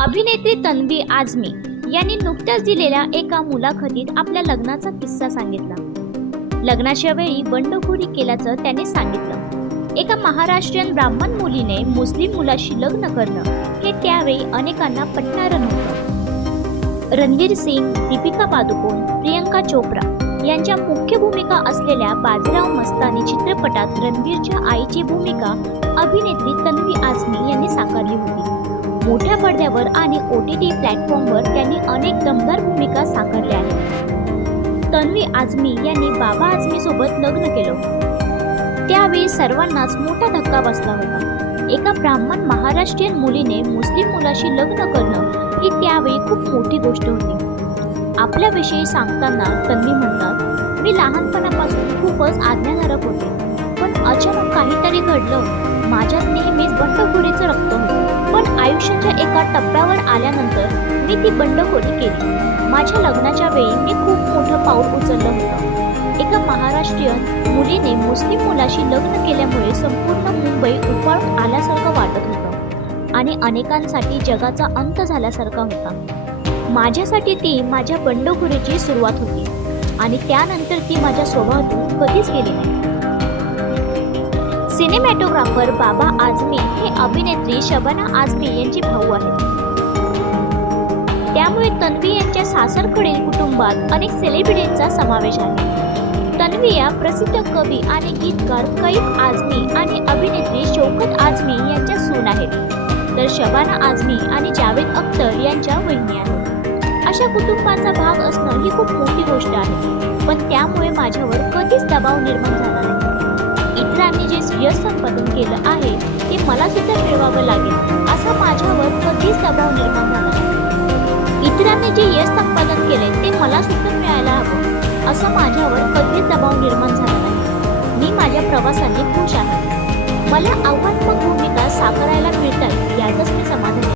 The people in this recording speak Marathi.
अभिनेत्री तन्वी आझमी यांनी नुकत्याच दिलेल्या एका मुलाखतीत आपल्या लग्नाचा किस्सा सांगितला। लग्नाच्या वेळी बंडखोरी केल्याचं त्यांनी सांगितलं। एका महाराष्ट्रीयन ब्राह्मण मुलीने मुस्लिम मुलाशी लग्न करणं हे त्यावेळी अनेकांना पटणारं नव्हतं। रणवीर सिंग, दीपिका पादुकोण, प्रियंका चोप्रा यांच्या मुख्य भूमिका असलेल्या बाजीराव मस्तानी चित्रपटात रणवीरच्या आईची भूमिका अभिनेत्री तन्वी आझमी यांनी साकारली होती। मोठ्या पडद्यावर आणि OTT प्लॅटफॉर्मवर त्यांनी अनेक दमदार भूमिका साकारल्या आहेत। तन्वी आझमी यांनी बाबा आझमी सोबत लग्न केलं। त्यावेळी सर्वांनाच मोठा धक्का बसला होता। एका ब्राह्मण महाराष्ट्रीयन मुलीने मुस्लिम मुलाशी लग्न करणं ही त्यावेळी खूप मोठी गोष्ट होती। आपल्याविषयी सांगताना तन्वी म्हणतात, मी लहानपणापासून खूपच आज्ञाधारक होते, पण अचानक काहीतरी घडलं। माझ्यात नेहमीच बंडखोरीचं रक्त होतं, पण आयुष्याच्या एका टप्प्यावर आल्यानंतर मी ती बंडखोरी केली। माझ्या लग्नाच्या वेळी मी खूप मोठं पाऊल उचललं होतं। एका महाराष्ट्रीयन मुलीने मुस्लिम मुलाशी लग्न केल्यामुळे संपूर्ण मुंबई उफाळून आल्यासारखं वाटत होतं आणि अनेकांसाठी जगाचा अंत झाल्यासारखा होता। माझ्यासाठी ती माझ्या बंडखोरीची सुरुवात होती आणि त्यानंतर ती माझ्या स्वभावातून कधीच गेली नाही। सिनेमॅटोग्राफर बाबा आझमी हे अभिनेत्री शबाना आझमी यांचे भाऊ आहेत। त्यामुळे तन्वी यांच्या सासरकडील कुटुंबात अनेक सेलिब्रिटींचा समावेश आहे। तन्वी या प्रसिद्ध कवी आणि गीतकार कैफ आझमी आणि अभिनेत्री शौकत आझमी यांच्या सून आहेत, तर शबाना आझमी आणि जावेद अख्तर यांच्या वहिनी आहेत। अशा कुटुंबाचा भाग असणं ही खूप मोठी गोष्ट आहे, पण त्यामुळे माझ्यावर कधीच दबाव निर्माण झाला नाही। इतरांनी जे यश संपादन केलं आहे ते मला सुद्धा मिळवावं लागेल असा माझ्यावर कधीच दबाव निर्माण झाला नाही। इतरांनी जे यश संपादन केले ते मला सुद्धा मिळायला हवं असं माझ्यावर कधीच दबाव निर्माण झाला नाही। मी माझ्या प्रवासाने खुश आहे। मला आव्हानात्मक भूमिका साकारायला मिळतात यातच मी समाधानी आहे।